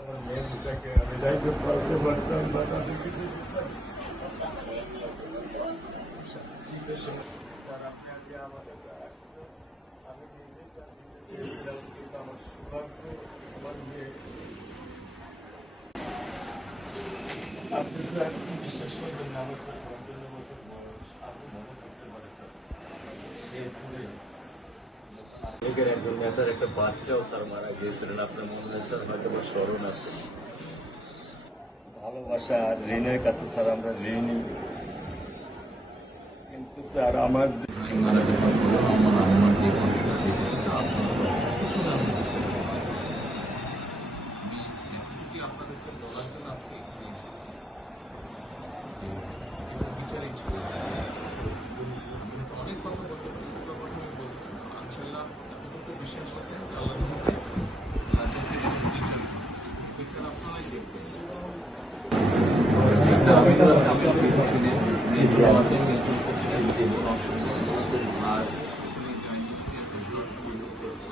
আমার মেয়েটাকে আমি দায়িত্ব পালতে পারতাম বা তাদেরকে শীতের সময় স্যার আপনি আজকে আমার কাছে আসছেন, আমি নিজে স্যার দিয়েছিলাম, কিন্তু আমার সৌভাগ্য আমার মেয়ে। আপনি স্যার বিশ্বাস করবেন না, আমার স্যার 55 বছর বয়স, আপনি মনে করতে পারে স্যার শেরপুরে লীগের একজন নেতার একটা বাচ্চাও স্যার মারা গিয়েছিলেন, আপনার মনে হয় স্যার হয়তো বা স্মরণ আছে। ভালোবাসা আর ঋণের কাছে স্যার আমরা ঋণী, কিন্তু স্যার আমার মারা যাওয়ার পরেও আমার আম্মার যে কষ্টটা দেখেছি তা আপনার স্যার কিছু না আমি বুঝতে পারি। আমি এতটুকু আপনাদেরকে বলার জন্য আজকে এখানে এসেছি যে এটা বিচারিক ছিল। অনেক কথা বলতে পারি, কথা আমি বলতে চাই না। ইনশাল্লাহ এতটুকু বিশ্বাস রাখেন যে আল্লাহ বিচার আপনারাই দেখবেন। আর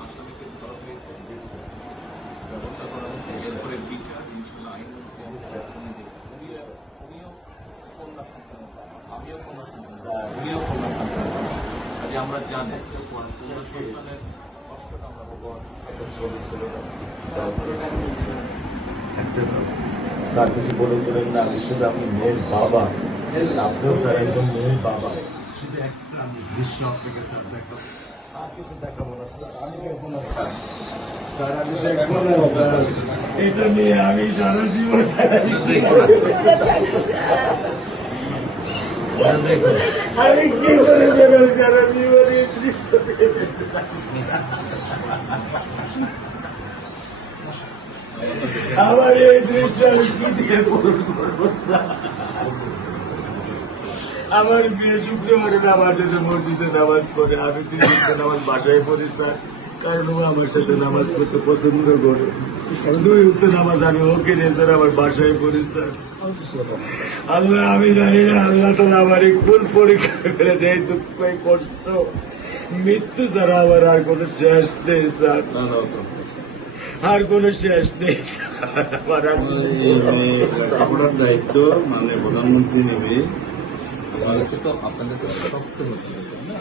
আসামিকে ধরা হয়েছে, ব্যবস্থা করা হচ্ছে, এরপরে বিচার ইনশাল্লাহ আইন উনিও কন্যা সন্তান, আমিও কন্যা সন্তান, উনিও কন্যা সন্তান। কাজে আমরা জানি কন্যা সন্তানের কষ্টটা আমরা ভগবান একটা ছবি ছিল স্যার কিছু বলে দিলেন না, আমি শুধু আপনি মেয়ের বাবা, আপনিও স্যার একজন মেয়ের বাবা, শুধু একটা আমি দৃশ্য আপনাকে স্যার দেখাবো, আর কিছু দেখাবো না স্যার, আমি দেখবো না স্যার, স্যার আমি দেখবো না স্যার, এটা নিয়ে আমি সারা জীবন স্যার আমি কি করে দেবেন সারা জীবন এই দৃশ্য আমার এই দৃশ্য আমি কি দিয়ে পূরণ করবো? আমার মেয়ে শুক্রবারে আমার সাথে মসজিদে নামাজ পড়ে, আমি 3 নামাজ বাসায় পড়ি স্যার, কারণ ও আমার সাথে নামাজ পড়তে পছন্দ করে। 2 নামাজ আমি ওকে নিয়ে স্যার আমার বাসায় পড়ি স্যার। আল্লাহ আমি জানি না আল্লাহ তো আমার কোন পরীক্ষা করেছে, এই দুঃখ এই কষ্ট মৃত্যু ছাড়া আমার আর কোনো শেষ নেই স্যার, আর কোনো শেষ নেই। আপনার দায়িত্ব মানে প্রধানমন্ত্রী নেবে, আমাদেরকে তো আপনাদেরকে শক্ত হতে হবে না,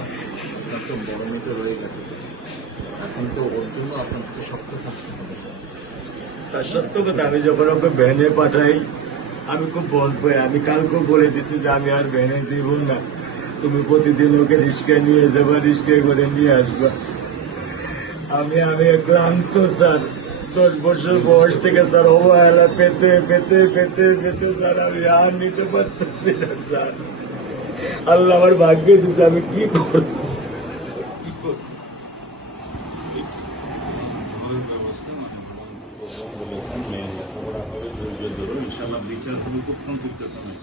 আপনার তো বড় মেয়েটা রয়ে গেছে, এখন তো ওর জন্য আপনাদেরকে শক্ত থাকতে হবে। স্যার সত্য কথা, আমি যখন ওকে ভ্যানে পাঠাই আমি খুব বল পাই, আমি কালকেও বলে দিছি যে আমি আর ভ্যানে দিব না, তুমি প্রতিদিন ওকে রিস্কায় নিয়ে যাবা, রিস্কায় করে নিয়ে আসবা। আমি ক্লান্ত স্যার, 10 বছর বয়স থেকে স্যার অবহেলা পেতে পেতে পেতে পেতে স্যার আমি আর নিতে পারতেছি না স্যার। আল্লাহ আমার ভাগ্য দিচ্ছে, আমি কি করতেছি, কি করব? ব্যবস্থা বলেছেন মেয়ের লেখাপড়া হবে, ধৈর্য ধরো, ইনশাল্লাহ বিচার তুমি খুব সম্পৃক্ত সময়,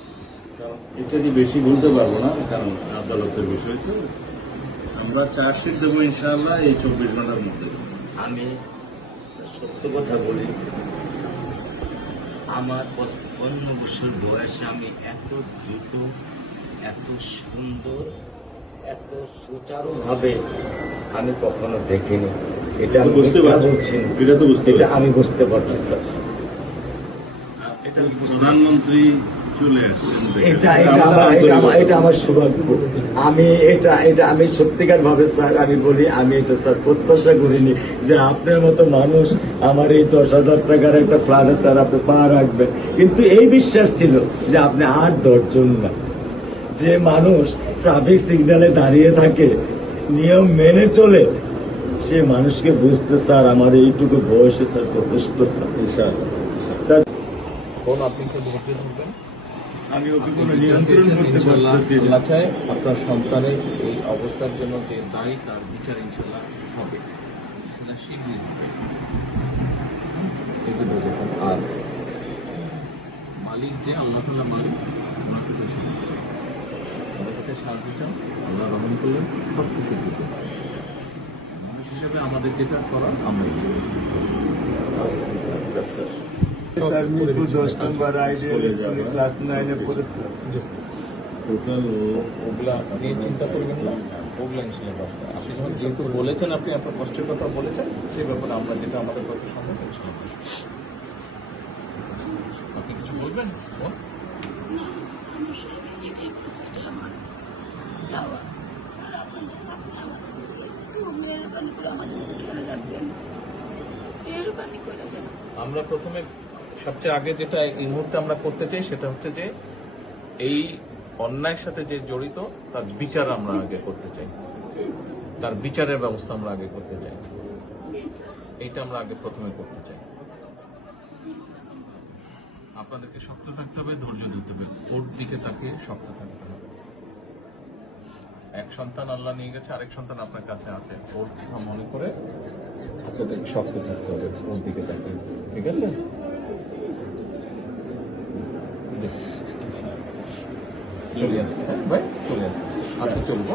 কারণ এটা যে বেশি বলতে পারবো না, কারণ আদালতের বিষয় তো। আমরা চার্জশিট দেবো ইনশাল্লাহ এই 24 ঘন্টার মধ্যে। আমি সত্য কথা বলি, আমার 55 বছর বয়সে আমি এত দ্রুত, এত সুন্দর, এত সুচারুভাবে আমি কখনো দেখিনি। এটা আমি বুঝতে পারছি, এটা তো বুঝতে এটা আমি বুঝতে পারছি স্যার, এটা আমি বুঝতে পারছি। প্রধানমন্ত্রী চলে আসছেন, এটা আমার সৌভাগ্য। আমি সত্যিকার ভাবে স্যার আমি বলি, আমি এটা স্যার প্রত্যাশা করিনি যে আপনার মতো মানুষ আমার এই 10,000 টাকার একটা প্ল্যানে স্যার আপনি পা রাখবেন, কিন্তু এই বিশ্বাস ছিল যে আপনি 8-10 জন না, যে মানুষ ট্রাফিক সিগন্যালে দাঁড়িয়ে থাকে, নিয়ম মেনে চলে, সে মানুষকে বুঝতে স্যার আমার এইটুকু বয়সে স্যার যথেষ্ট স্যার। স্যার কোন আপনি একটু ধৈর্য ধরবেন, আমি ওকে কোনো নিয়ন্ত্রণ করতে পারতেছি না। আল্লাহ চায় আপনার সন্তানের এই অবস্থার জন্য যে দায়ী তার বিচার ইনশাল্লাহ হবে, সেটা শীঘ্রই হবে। আর মালিক যে আল্লাহ তাআলা মালিক, ওনার কাছে সাহায্য চাও, ওনার কাছে সাহায্য চাও, আল্লাহ রহম করলেন সব কিছু দিতে পারে। মানুষ হিসাবে আমাদের যেটা করার আমরা স্যার মিরপুর 10 নম্বর আইডিয়াল স্কুলে ক্লাস 9-এ পড়েছে। টোটাল ওগুলা নিয়ে চিন্তা করবেন না, ওগুলা ইনশাল্লাহ ব্যবস্থা। আপনি যখন যেহেতু বলেছেন, আপনি আপনার কষ্টের কথা বলেছেন, সেই ব্যাপারে আমরা যেটা আমাদের পক্ষে সম্ভব ইনশাল্লাহ বলবেন বোন? না, আমার স্বামী যেটাই বলছে, এটা আমার চাওয়া। স্যার, আপনি আমাদেরকে একটু মেহরবানি করে আমাদের খেয়াল রাখবেন, মেহরবানি করে দেন। আমরা প্রথমে সবচেয়ে আগে যেটা এই মুহূর্তে আমরা করতে চাই সেটা হচ্ছে যে এই অন্যায়ের সাথে যে জড়িত তার বিচার আমরা আগে করতে চাই, জি স্যার, তার বিচারের ব্যবস্থা আমরা আগে করতে চাই। জি স্যার, এইটা আমরা আগে প্রথমে করতে চাই। জি স্যার। আপনাদেরকে শক্ত থাকতে হবে, ধৈর্য দিতে হবে, ওর দিকে তাকে শক্ত থাকতে হবে। এক সন্তান আল্লাহ নিয়ে গেছে, আরেক সন্তান আপনার কাছে আছে, ওর কথা মনে করে আপনাদেরকে শক্ত থাকতে হবে, ওর দিকে তাকে। ঠিক আছে? চলে আসছে, হ্যাঁ ভাই, চলে আসছে। আজকে চলবো।